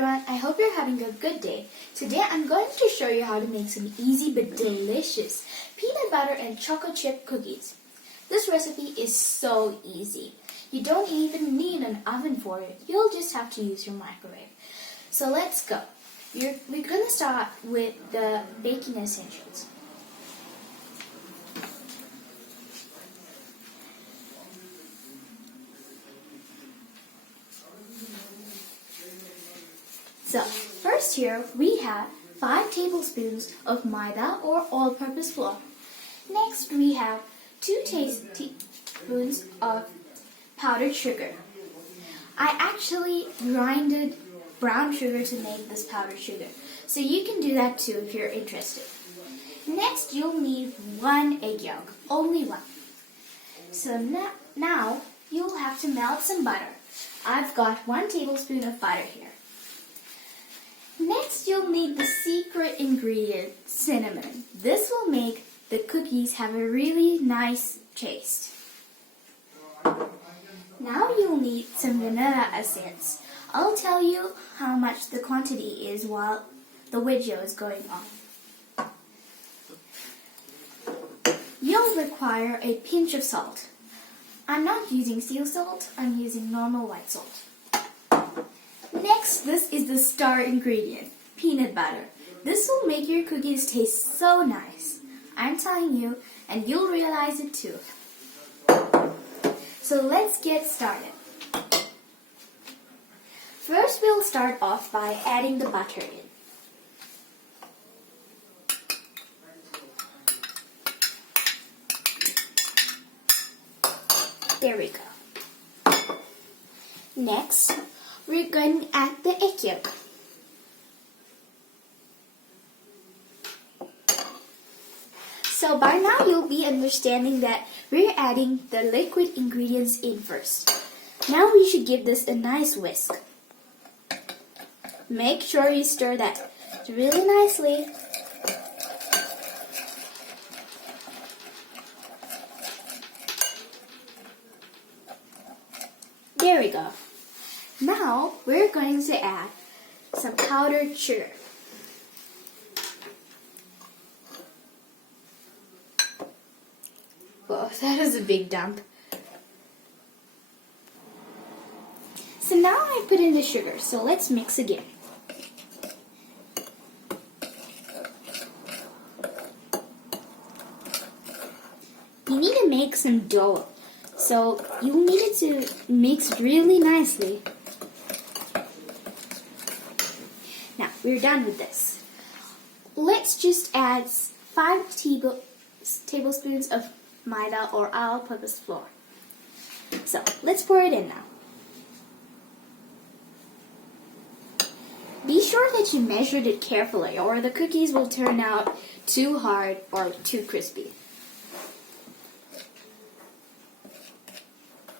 everyone, I hope you're having a good day. Today I'm going to show you how to make some easy but delicious peanut butter and chocolate chip cookies. This recipe is so easy. You don't even need an oven for it. You'll just have to use your microwave. So let's go. We're going to start with the baking essentials. So, first here we have 5 tablespoons of maida or all-purpose flour. Next we have 2 tablespoons of powdered sugar. I actually grinded brown sugar to make this powdered sugar, so you can do that too if you're interested. Next you'll need 1 egg yolk, only 1. So now you'll have to melt some butter. I've got 1 tablespoon of butter here. Next, you'll need the secret ingredient, cinnamon. This will make the cookies have a really nice taste. Now you'll need some vanilla essence. I'll tell you how much the quantity is while the video is going on. You'll require a pinch of salt. I'm not using sea salt, I'm using normal white salt. Next, this is the star ingredient, peanut butter. This will make your cookies taste so nice. I'm telling you, and you'll realize it too. So let's get started. First, we'll start off by adding the butter in. There we go. Next, we're going to add the egg yolk. So by now you'll be understanding that we're adding the liquid ingredients in first. Now we should give this a nice whisk. Make sure you stir that really nicely. There we go. Now, we're going to add some powdered sugar. Whoa, that is a big dump. So now I put in the sugar, so let's mix again. You need to make some dough, so you'll need it to mix really nicely. Now, we're done with this. Let's just add 5 tablespoons of maida or all-purpose flour. So, let's pour it in now. Be sure that you measured it carefully or the cookies will turn out too hard or too crispy.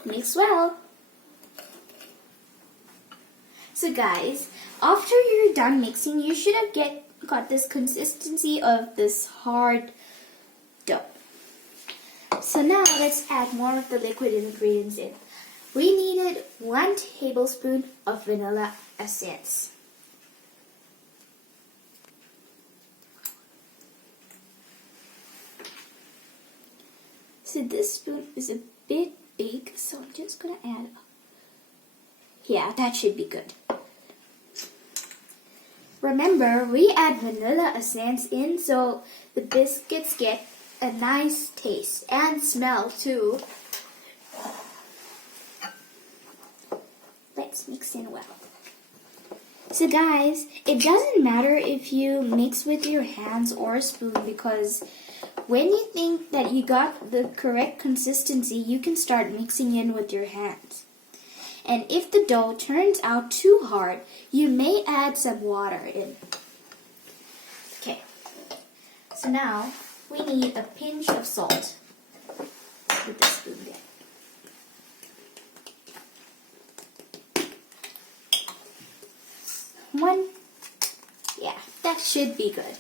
Mix well. So guys, after you're done mixing, you should have got this consistency of this hard dough. So now let's add more of the liquid ingredients in. We needed 1 tablespoon of vanilla essence. So this spoon is a bit big, so I'm just going to add. Yeah, that should be good. Remember, we add vanilla essence in so the biscuits get a nice taste and smell too. Let's mix in well. So guys, it doesn't matter if you mix with your hands or a spoon, because when you think that you got the correct consistency, you can start mixing in with your hands. And if the dough turns out too hard, you may add some water in. Okay, so now we need a pinch of salt with the spoon there. One, yeah, that should be good.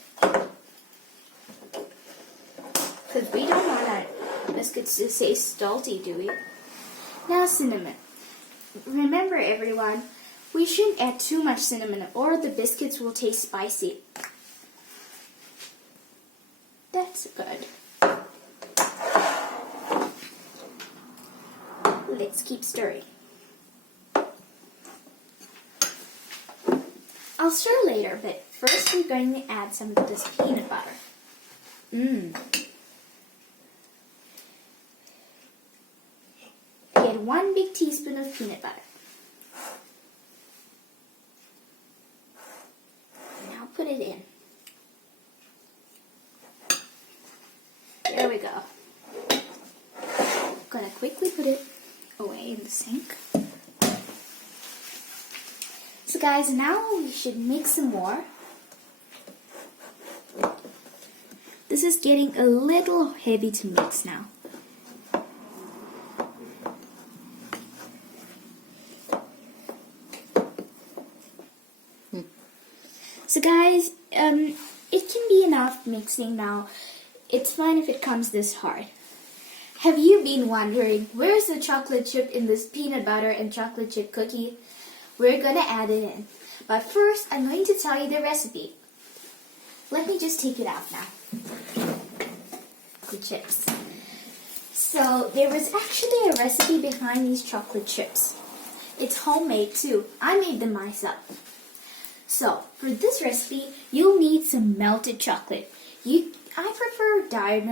Because we don't want our biscuits to taste salty, do we? Now cinnamon. Remember everyone, we shouldn't add too much cinnamon or the biscuits will taste spicy. That's good. Let's keep stirring. I'll stir later, but first we're going to add some of this peanut butter. Get 1 big teaspoon of peanut butter. Now put it in. There we go. Gonna quickly put it away in the sink. So guys, now we should mix some more. This is getting a little heavy to mix now. So guys, it can be enough mixing now. It's fine if it comes this hard. Have you been wondering, where's the chocolate chip in this peanut butter and chocolate chip cookie? We're gonna add it in. But first, I'm going to tell you the recipe. Let me just take it out now. The chips. So, there was actually a recipe behind these chocolate chips. It's homemade too. I made them myself. So, for this recipe, you'll need some melted chocolate. I prefer Diet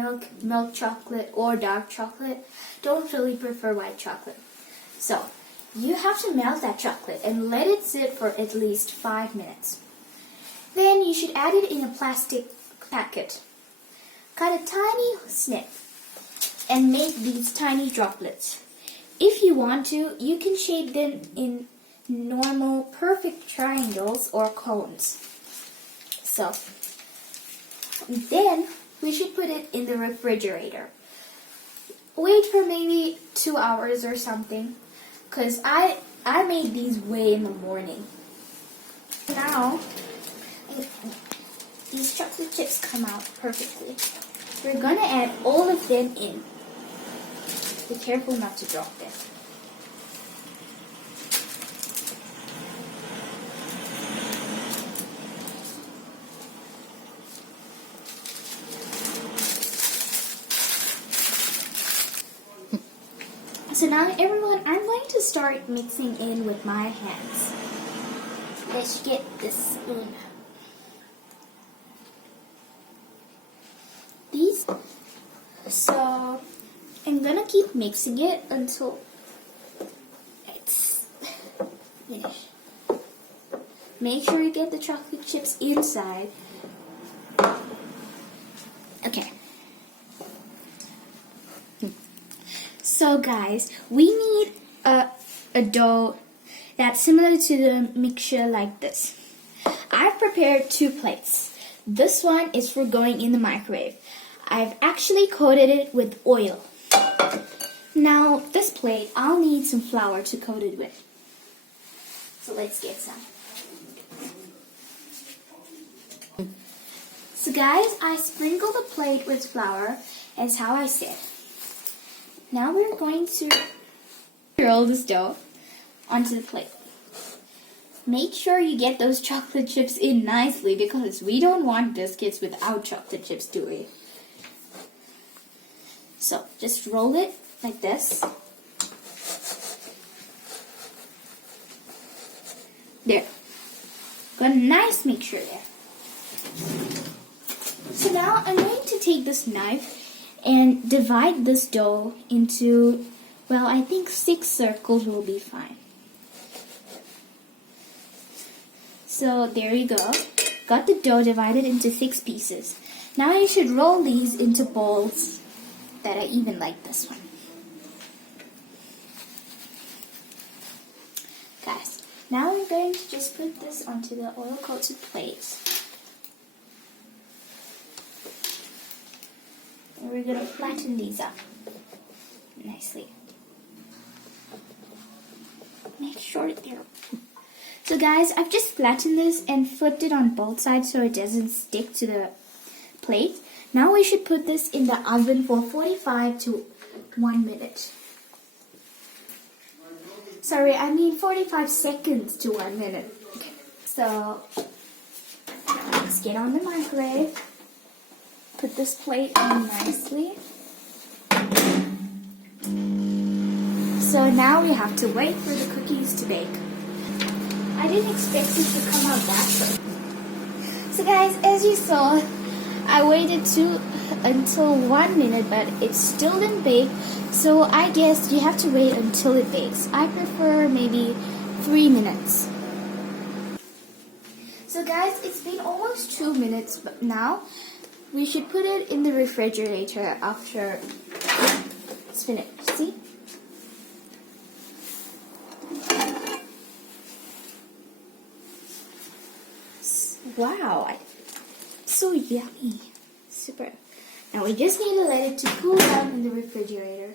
milk chocolate, or dark chocolate. Don't really prefer white chocolate. So, you have to melt that chocolate and let it sit for at least 5 minutes. Then you should add it in a plastic packet. Cut a tiny snip and make these tiny droplets. If you want to, you can shape them in normal perfect triangles or cones. So, then we should put it in the refrigerator. Wait for maybe 2 hours or something, because I made these way in the morning. Now, these chocolate chips come out perfectly. We're gonna add all of them in. Be careful not to drop them. So now everyone, I'm going to start mixing in with my hands. Let's get this spoon. These. So I'm gonna keep mixing it until it's finished. Make sure you get the chocolate chips inside. Okay. So guys, we need a dough that's similar to the mixture like this. I've prepared 2 plates. This one is for going in the microwave. I've actually coated it with oil. Now this plate, I'll need some flour to coat it with. So let's get some. So guys, I sprinkle the plate with flour as how I said. Now we're going to roll this dough onto the plate. Make sure you get those chocolate chips in nicely because we don't want biscuits without chocolate chips, do we? So just roll it like this. There. Got a nice mixture there. So now I'm going to take this knife and divide this dough into, well, I think 6 circles will be fine. So there you go. Got the dough divided into 6 pieces. Now you should roll these into balls that are even like this one. Guys, now we're going to just put this onto the oil-coated plate. And we're going to flatten these up nicely. Make sure they're... So guys, I've just flattened this and flipped it on both sides so it doesn't stick to the plate. Now we should put this in the oven for 45 to 1 minute. Sorry, I mean 45 seconds to 1 minute. Okay. So, let's get on the microwave. Put this plate in nicely. So now we have to wait for the cookies to bake. I didn't expect it to come out that quick. So guys, as you saw, I waited until 1 minute, but it still didn't bake. So I guess you have to wait until it bakes. I prefer maybe 3 minutes. So guys, it's been almost 2 minutes but now. We should put it in the refrigerator after it's finished. See? Wow, so yummy. Super. Now we just need to let it to cool down in the refrigerator.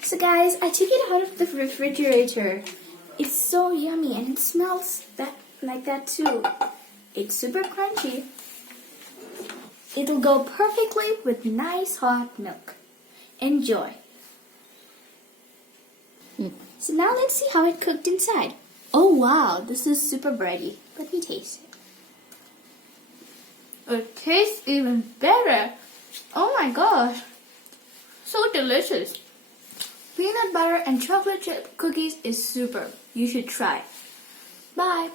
So guys, I took it out of the refrigerator. It's so yummy and it smells like that too. It's super crunchy. It'll go perfectly with nice hot milk. Enjoy. So now let's see how it cooked inside. Oh wow, this is super bready. Let me taste it. It tastes even better. Oh my gosh. So delicious. Peanut butter and chocolate chip cookies is super. You should try. Bye.